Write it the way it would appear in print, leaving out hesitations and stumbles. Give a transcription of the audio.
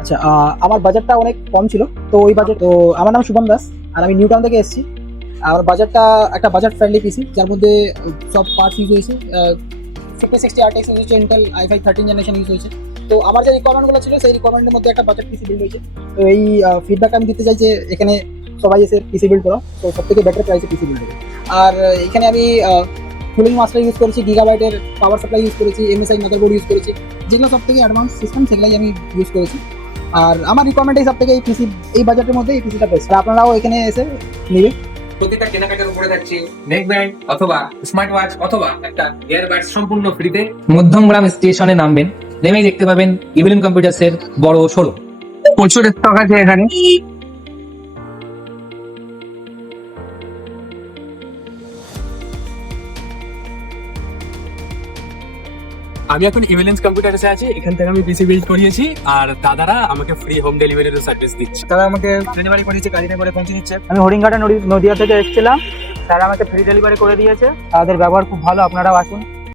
আচ্ছা, আমার বাজেটটা অনেক কম ছিল। তো ওই বাজেট, তো আমার নাম শুভম দাস আর আমি নিউ টাউন থেকে এসেছি। আমার বাজেটটা একটা বাজেট ফ্রেন্ডলি পিসি, যার মধ্যে সব পার্টস ইউজ হয়েছে। 5060 RTX ইউজ হয়েছে, ইন্টেল i5 13 জেনারেশন ইউজ হয়েছে। তো আমার যে রিকোয়ারমেন্টগুলো ছিল সেই রিকোয়ারমেন্টের মধ্যে একটা বাজেট পিসি বিল্ড হয়েছে। তো এই ফিডব্যাক আমি দিতে চাই যে এখানে সবাই এসে পিসি বিল্ড করো, তো সব থেকে বেটার প্রাইসে পিসি বিল্ড হবে। আর এখানে আমি কুলিং মাস্টার ইউজ করেছি, গিগাবাইটের পাওয়ার সাপ্লাই ইউজ করেছি, MSI মাদারবোর্ড ইউজ করেছি, যেগুলো সব থেকে অ্যাডভান্স সিস্টেম সেগুলাই আমি ইউজ করেছি। আর আমার রিকোয়ারমেন্ট এই সব থেকে এই পিসি, এই বাজেটের মধ্যে এই পিসিটা বেস্ট। আপনারাও এখানে এসে নিবে। প্রতিটা কেনাকাটার উপরে যাচ্ছে নেক ব্যান্ড অথবা স্মার্ট ওয়াচ অথবা একটা ইয়ারবাডস সম্পূর্ণ ফ্রিতে। মধ্যমগ্রাম স্টেশনে নামবেন, নেমেই দেখতে পাবেন ইভিলিন কম্পিউটার্সের বড় শোরুম। প্রচুর স্টক আছে এখানে। আমি এখন ইভিলেন্স কম্পিউটারসে আছি, এখান থেকে আমি পিসি বিল্ড করিয়েছি আর দাদারা আমাকে ফ্রি হোম ডেলিভারির সার্ভিস দিচ্ছে। তারা আমাকে ডেলিভারি করেছে, গাড়িতে করে পৌঁছে দিচ্ছে। আমি হরিণঘাটা নদিয়া থেকে এসেছিলাম, তারা আমাকে ফ্রি ডেলিভারি করে দিয়েছে। তাদের ব্যবহার খুব ভালো, আপনারাও আসুন।